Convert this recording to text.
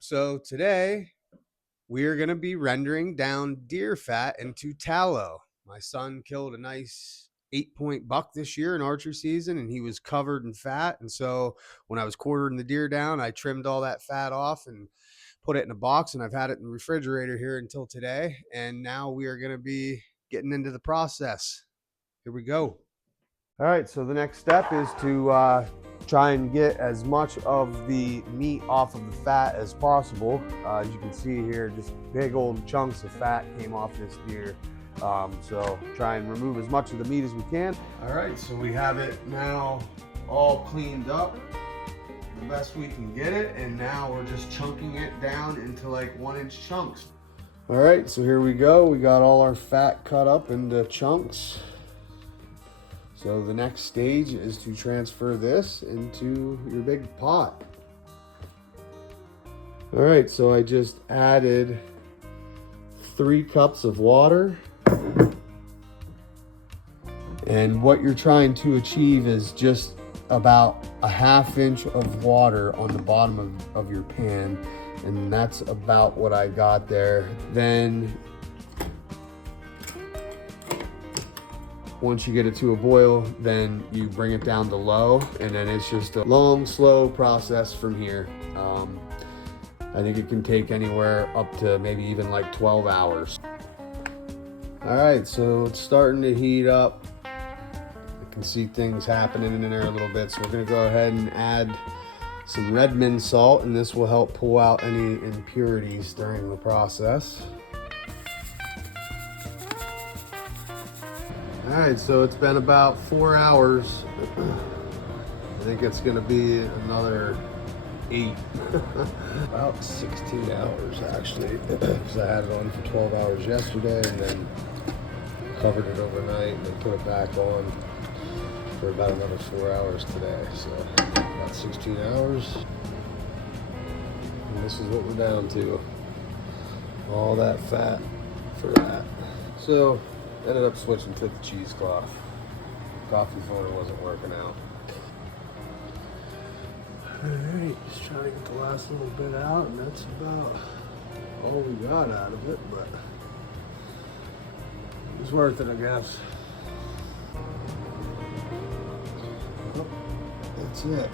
So today we're going to be rendering down deer fat into tallow. My son killed a nice 8-point buck this year in archery season, and he was covered in fat. And so when I was quartering the deer down, I trimmed all that fat off and put it in a box, and I've had it in the refrigerator here until today. And now we are going to be getting into the process. Here we go. All right, so the next step is to try and get as much of the meat off of the fat as possible. As you can see here, just big old chunks of fat came off this deer. So try and remove as much of the meat as we can. All right, so we have it now all cleaned up the best we can get it, and now we're just chunking it down into like 1-inch chunks. All right, so here we go. We got all our fat cut up into chunks. So the next stage is to transfer this into your big pot. All right, so I just added 3 cups of water. And what you're trying to achieve is just about a 1/2 inch of water on the bottom of your pan. And that's about what I got there. Then once you get it to a boil, then you bring it down to low, and then it's just a long, slow process from here. I think it can take anywhere up to maybe even like 12 hours. All right, so it's starting to heat up. I can see things happening in there a little bit, so we're gonna go ahead and add some red mint salt, and this will help pull out any impurities during the process. All right, so it's been about 4 hours. I think it's gonna be another 8. About 16 hours actually, because I had it on for 12 hours yesterday and then covered it overnight and then put it back on for about another 4 hours today. So about 16 hours. And this is what we're down to. All that fat for that. So ended up switching to the cheesecloth. Coffee filter wasn't working out. Alright, just trying to get the last little bit out, and that's about all we got out of it, but it was worth it, I guess. Oh, that's it.